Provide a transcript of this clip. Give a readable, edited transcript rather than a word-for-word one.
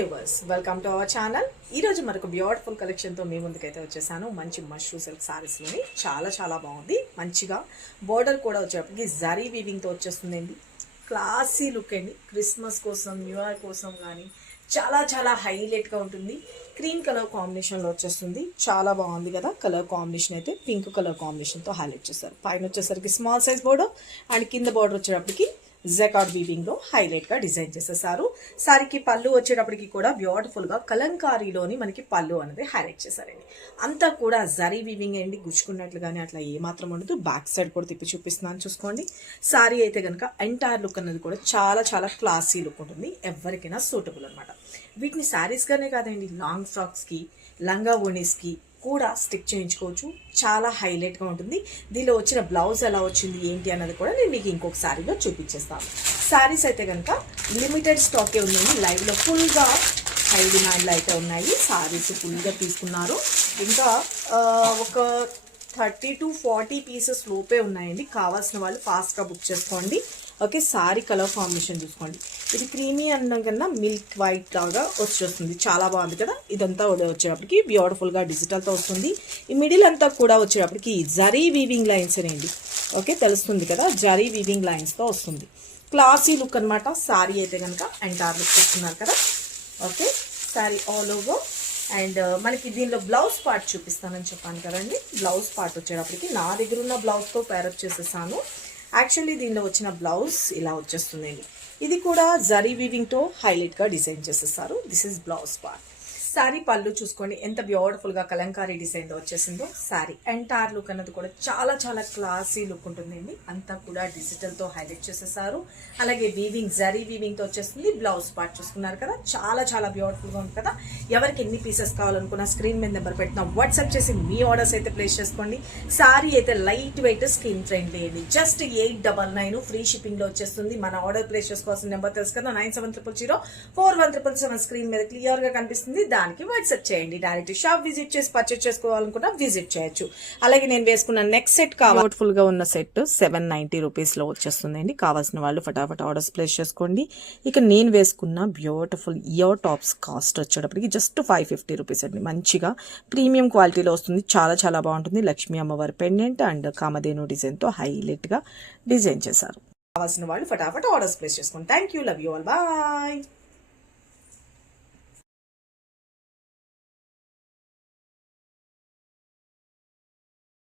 Viewers, welcome to our channel. ఈ రోజు మరొక బ్యూటిఫుల్ కలెక్షన్ తో మీ ముందుకైతే వచ్చేసాను. మంచి మష్రూ సిల్క్ సారీస్ లోని చాలా బాగుంది. మంచిగా బోర్డర్ కూడా వచ్చేటప్పటికి జరీ వీవింగ్ తో వచ్చేస్తుందండి. క్లాసీ లుక్ అండి. క్రిస్మస్ కోసం, న్యూ ఇయర్ కోసం కానీ చాలా హైలైట్ గా ఉంటుంది. క్రీమ్ కలర్ కాంబినేషన్ లో వచ్చేస్తుంది. చాలా బాగుంది కదా. కలర్ కాంబినేషన్ అయితే పింక్ కలర్ కాంబినేషన్ తో హైలైట్ చేస్తారు. పైన వచ్చేసరికి స్మాల్ సైజ్ బోర్డర్ అండ్ కింద బోర్డర్ వచ్చేటప్పటికి జకార్డ్ వీవింగ్ లో హైలైట్ గా డిజైన్ చేసేసారు. సారీకి పళ్ళు వచ్చేటప్పటికి కూడా బ్యూటిఫుల్ గా కలంకారీలోని మనకి పళ్ళు అనేది హైలైట్ చేశారండి. అంతా కూడా జరీ వీవింగ్ అండి. గుచ్చుకున్నట్లుగానే అట్లా ఏమాత్రం ఉండదు. బ్యాక్ సైడ్ కూడా తిప్పి చూపిస్తున్నాను చూసుకోండి. సారీ అయితే కనుక ఎంటైర్ లుక్ అనేది కూడా చాలా క్లాసీ లుక్ ఉంటుంది. ఎవరికైనా సూటబుల్ అనమాట. వీటిని శారీస్ గానే కాదండి, లాంగ్ ఫ్రాక్స్ కి, లంగా ఓణీస్ కి కూడా స్టిక్ చేయించుకోవచ్చు. చాలా హైలైట్ గా ఉంటుంది. దీనిలో వచ్చిన బ్లౌజ్ ఎలా వచ్చింది ఏంటి అన్నది కూడా నేను మీకు ఇంకొక సారీలో చూపించేస్తాను. శారీస్ అయితే కనుక లిమిటెడ్ స్టాకే ఉందండి. లైవ్ లో ఫుల్ గా హై డిమాండ్లో అయితే ఉన్నాయి. శారీస్ ఫుల్ గా తీసుకున్నారు. ఇంకా ఒక 30 to 40 పీసెస్ లోపే ఉన్నాయండి. కావాల్సిన వాళ్ళు ఫాస్ట్ గా బుక్ చేసుకోండి. ఓకే, సారీ కలర్ కాంబినేషన్ చూసుకోండి. ఇది క్రీమీ అన్నం కన్నా మిల్క్ వైట్ లాగా వచ్చేస్తుంది. చాలా బాగుంది కదా. ఇదంతా వచ్చేటప్పటికి బ్యూటిఫుల్ గా డిజిటల్ తో వస్తుంది. ఈ మిడిల్ అంతా కూడా వచ్చేటప్పటికి జరీ వీవింగ్ లైన్స్ అనేండి. ఓకే, తెలుస్తుంది కదా. జరీ వీవింగ్ లైన్స్ తో వస్తుంది. క్లాసీ లుక్ అనమాట. సారీ అయితే కనుక ఎంటైర్ లుక్ చూస్తున్నారు కదా. Okay, sorry all over. And మనకి దీనిలో బ్లౌజ్ పార్ట్ చూపిస్తానని చెప్పాను కదండి. బ్లౌజ్ పార్ట్ వచ్చేటప్పటికి నా దగ్గర ఉన్న బ్లౌజ్తో పేరప్ చేసేసాను. యాక్చువల్లీ దీనిలో వచ్చిన బ్లౌజ్ ఇలా వచ్చేస్తుందండి. ఇది కూడా జరీ వీవింగ్తో హైలైట్గా డిజైన్ చేసేస్తారు. This is blouse part. Sari పళ్ళు చూసుకోండి ఎంత బ్యూటిఫుల్ గా కలంకారీ డిజైన్ తో వచ్చేసిందో. శారీ ఎంటైర్ లుక్ అన్నది కూడా చాలా క్లాసీ లుక్ ఉంటుందండి. అంతా కూడా డిజిటల్ తో హైలైట్ చేసేసారు. అలాగే వీవింగ్ జరీ వీవింగ్ తో వచ్చేస్తుంది. బ్లౌజ్ పార్ట్ చూసుకున్నారు కదా. చాలా బ్యూటిఫుల్ గా ఉంది కదా. ఎవరికి ఎన్ని పీసెస్ కావాలనుకున్నా స్క్రీన్ మీద నెంబర్ పెట్టినా వాట్సాప్ చేసి మీ ఆర్డర్స్ అయితే ప్లేస్ చేసుకోండి. శారీ అయితే లైట్ వెయిట్, స్కిన్ ఫ్రెండ్లీ అండి. జస్ట్ 899 ఫ్రీ షిప్పింగ్ లో వచ్చేస్తుంది. మన ఆర్డర్ ప్లేస్ చేసుకోవాల్సిన నెంబర్ తెలుసు కదా, 9700041777 స్క్రీన్ మీద క్లియర్ గా కనిపిస్తుంది. దానికి వాట్సాప్ చేయండి. డైరెక్ట్ షాప్ విజిట్ చేసి పర్చేస్ చేసుకోవాలనుకున్నా విజిట్ చేయొచ్చు. అలాగే నేను వేసుకున్న నెక్స్ట్ సెట్ బ్యూటిఫుల్ గా ఉన్న సెట్ 790 రూపీస్ లో వచ్చేస్తుందండి. కావాల్సిన వాళ్ళు ఫటాఫట్ ఆర్డర్స్ ప్లేస్ చేసుకోండి. ఇక నేను వేసుకున్న బ్యూటిఫుల్ ఇయర్ టాప్స్ కాస్ట్ వచ్చేటప్పటికి జస్ట్ 550 రూపీస్ అండి. మంచిగా ప్రీమియం క్వాలిటీలో వస్తుంది. చాలా బాగుంటుంది. లక్ష్మీ అమ్మవారి పెండెంట్ అండ్ కామధేను డిజైన్ తో హైలైట్ గా డిజైన్ చేశారు. కావాల్సిన వాళ్ళు ఫటాఫట్ ఆర్డర్స్ ప్లేస్ చేసుకోండి. Thank you. Love you all. Bye.